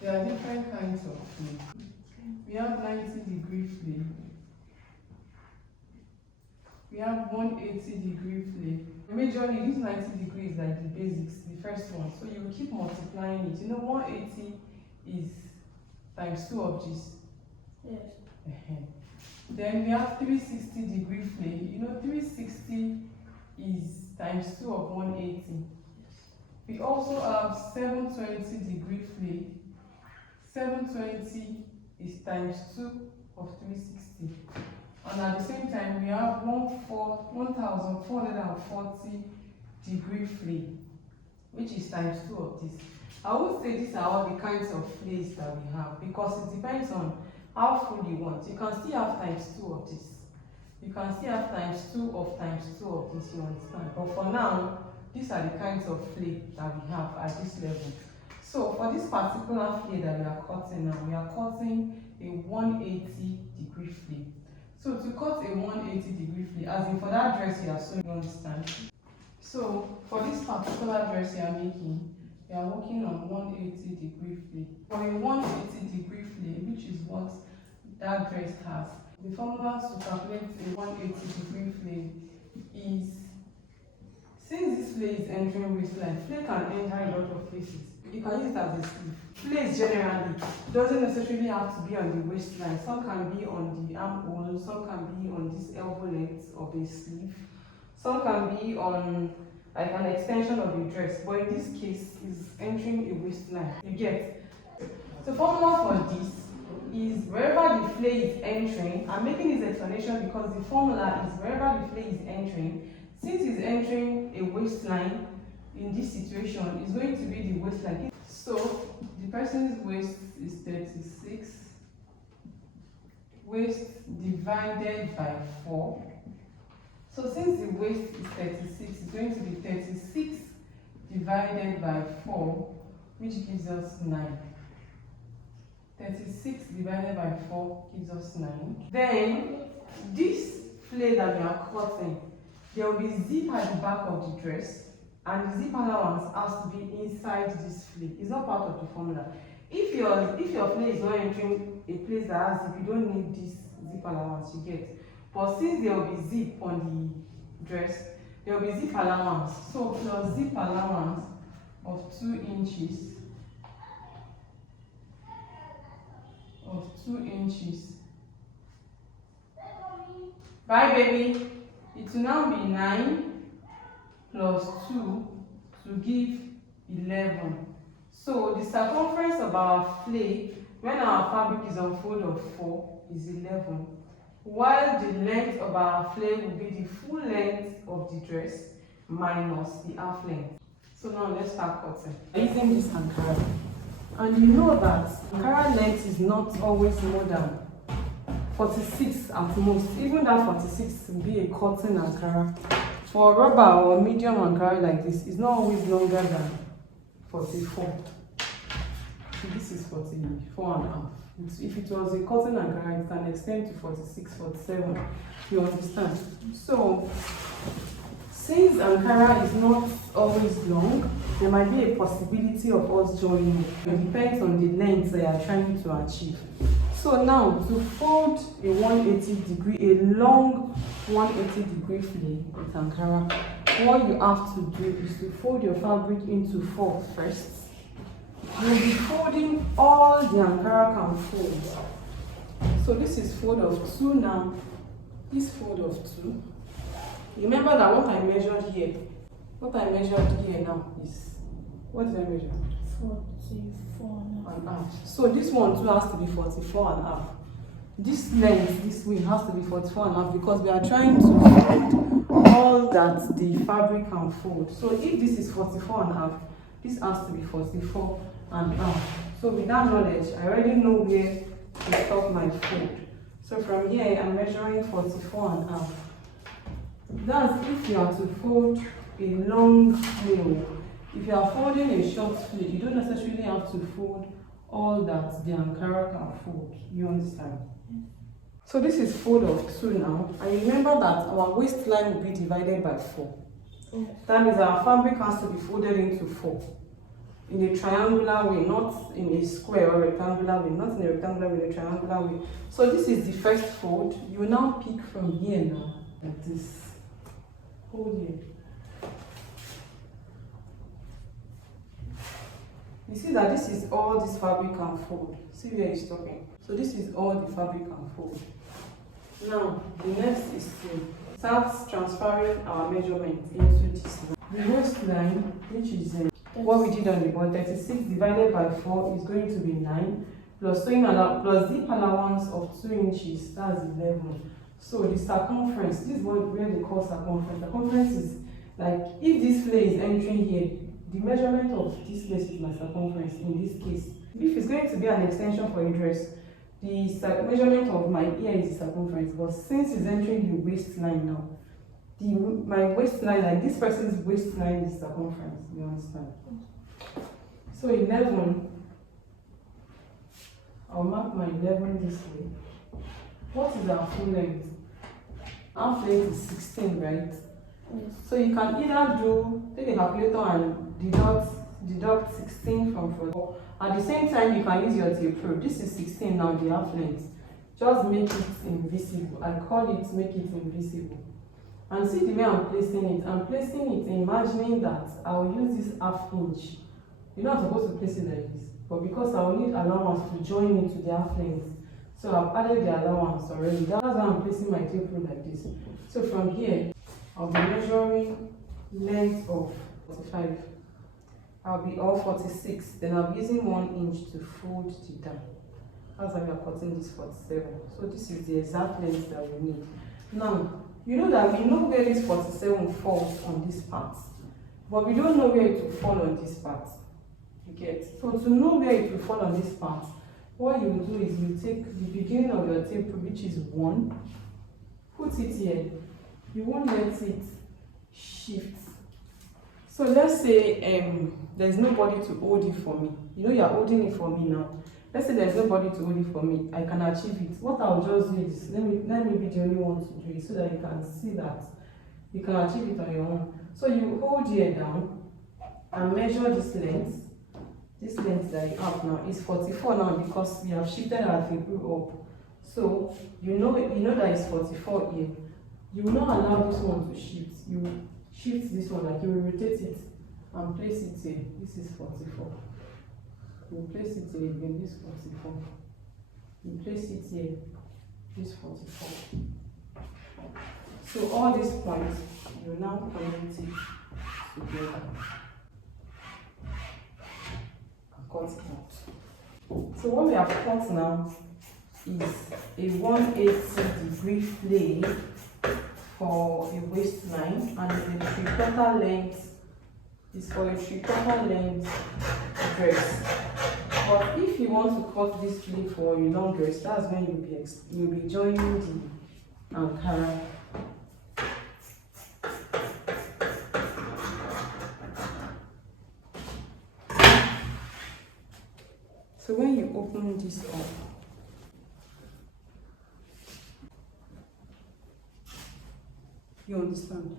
There are different kinds of flay. We have 90-degree flay. We have 180-degree flay. Majorly, this 90 degrees is like the basics, the first one. So you will keep multiplying it. You know, 180 is times 2 of this. Yes. Then we have 360-degree flay. You know, 360 is times 2 of 180. We also have 720-degree flay. 720 is times 2 of 360. And at the same time, we have 1440-degree flay, which is times 2 of this. I would say these are all the kinds of flays that we have, because it depends on how full you want. You can still have times 2 of this. You can still have times 2 of times 2 of this, you understand? But for now, these are the kinds of flay that we have at this level. So for this particular flay that we are cutting now, we are cutting a 180-degree flay. So to cut a 180-degree flay, as in for that dress you are sewing, you understand? So for this particular dress you are making, we are working on 180-degree flay. For a 180-degree flay, which is what that dress has, the formula to calculate a 180-degree flay is, since this flay is entering waistline, flay can enter a lot of places. You can use it as a sleeve. Flays generally doesn't necessarily have to be on the waistline. Some can be on the armhole, some can be on this elbow length of a sleeve, some can be on like an extension of the dress, but in this case is entering a waistline. You get? The formula for this is wherever the flay is entering. I'm making this explanation because the formula is wherever the flay is entering. Since it's entering a waistline, in this situation is going to be the waistline. So the person's waist is 36. Waist divided by 4. So since the waist is 36, it's going to be 36 divided by 4, which gives us 9. 36 divided by 4 gives us 9. Then this flay that we are cutting, there will be zip at the back of the dress, and the zip allowance has to be inside this flay. It's not part of the formula. If your flay is not entering a place that has zip, you don't need this zip allowance, you get. But since there will be zip on the dress, there will be zip allowance. So plus zip allowance of 2 inches. Bye, baby. It will now be 9 plus 2 to give 11. So the circumference of our flay when our fabric is on fold of 4 is 11, while the length of our flay will be the full length of the dress minus the half length. So now let's start cutting. Using this Ankara, and you know that Ankara length is not always more than 46 at most. Even that 46 will be a cotton Ankara. For rubber or medium Ankara like this, it's not always longer than 44. So this is 44.5. If it was a cotton Ankara, it can extend to 46, 47. You understand? So since Ankara is not always long, there might be a possibility of us joining it. It depends on the length they are trying to achieve. So now, to fold a 180-degree, a long 180-degree flay with Ankara, what you have to do is to fold your fabric into 4 first. You'll be folding all the Ankara can fold. So this is fold of 2 now. This fold of 2. Remember that what I measured here now is, what did I measure? 44.5. So this one too has to be 44.5. This length, this way has to be 44.5 because we are trying to fold all that the fabric can fold. So if this is 44.5, this has to be 44.5. So with that knowledge, I already know where to stop my fold. So from here, I'm measuring 44.5. That's if you are to fold a long flay. If you are folding a short flay, you don't necessarily have to fold all that the Ankara can fold. You understand? So this is fold of 2 now. And remember that our waistline will be divided by 4. That means our fabric has to be folded into 4. in a triangular way, not in a square or rectangular way, not in a rectangular way, in a triangular way. So this is the first fold. You will now pick from here now, like this. Hold here. You see that this is all this fabric can fold. See where it's stopping. So this is all the fabric can fold. Now, the next is to start transferring our measurement into this line. The waistline, which is what we did on the board, 36 divided by 4 is going to be 9, plus zip allowance of 2 inches, that's 11. So the circumference, this is what where they call circumference. Circumference is like, if this flare is entering here, the measurement of this lace is my circumference in this case. If it's going to be an extension for a dress, the measurement of my ear is the circumference, but since it's entering the waistline now, my waistline, like this person's waistline, is circumference. You understand? So 11, I'll mark my 11 this way. What is our full length? Our length is 16, right? Yes. So you can either take a calculator and deduct 16 from 4. At the same time, you can use your tape rule. This is 16 now, the half length. Just make it invisible. I call it make it invisible. And see the way I'm placing it. I'm placing it imagining that I'll use this half inch. You're not supposed to place it like this, but because I will need allowance to join it to the half length, so I've added the allowance already. That's why I'm placing my tape rule like this. So from here, I'll be measuring length of 45. I'll be all 46. Then I'll be using 1 inch to fold it down. That's why we are cutting this 47. So this is the exact length that we need. Now, you know that we know where this 47 falls on this part, but we don't know where it will fall on this part. You get? So to know where it will fall on this part, what you will do is you take the beginning of your tape, which is 1, put it here. You won't let it shift. So let's say there's nobody to hold it for me. You know you're holding it for me now. Let's say there's nobody to hold it for me. I can achieve it. What I'll just do is let me be the only one to do it so that you can see that you can achieve it on your own. So you hold here down and measure this length. This length that you have now is 44 now because we have shifted our tape up. So you know that it's 44 here. You will not allow this one to shift. You will shift this one, like you will rotate it and place it here. This is 44. You place it here again, this 44. You place it here, this 44. So all these points, you now connect it together. Cut it out. So what we have cut now is a 180-degree flare for a waistline, and the 3/4 length is for a 3/4 length dress. But if you want to cut this flare for a long dress, that's when you'll be joining the Ankara. So when you open this up, you understand?